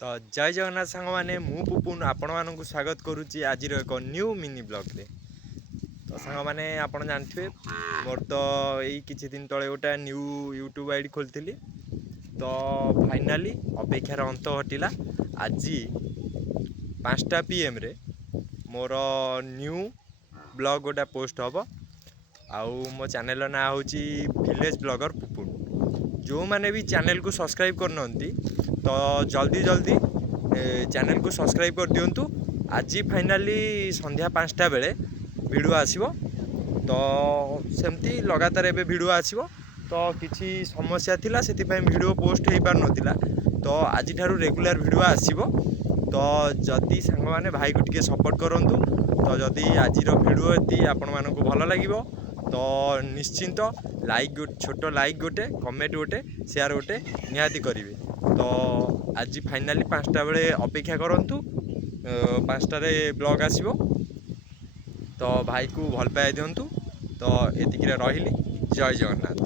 तो जय जगन्नाथ सांग मैंने मु पुपुन आपण मानक स्वागत करुच्ची आज एक न्यू मिनी ब्लॉग रे। तो सांग मैंने आप जानते मोर तो यही किसी दिन तले गोटे न्यू यूट्यूब आईडी खोली। तो फाइनाली अपेक्षार अंत घटिला। आज 5टा PM रे मोर न्यू ब्लॉग गोटे पोस्ट हम आउ मो चैनल ना हूँ विलेज ब्लॉगर पुपुन। जो मैंने भी चैनल को सब्सक्राइब करना तो जल्दी जल्दी चैनल को सब्सक्राइब कर दिंतु। आज फाइनाली संध्या 5टा बेले वीडियो आसीबो। तो सेमती लगातार एबे वीडियो आसीबो। तो किसी समस्या थिला से वीडियो पोस्ट हो पार नथिला। तो आज ठारू रेगुलर वीडियो आसीबो। तो जदि सांग माने भाई को टिके सपोर्ट करंतु। तो जदि आज वीडियो यदि आपण मानक भल लागिबो तो निश्चिंत लाइक छोट लाइक गोटे कमेंट गोटे शेयर गोटे निहाती करेंगे। तो आज फाइनाली 5टा बेले अपेक्षा करंतु 5टारे ब्लॉग आसीबो। तो भाई को भल पाई दिंतु। तो एतिक रही जय जगन्नाथ।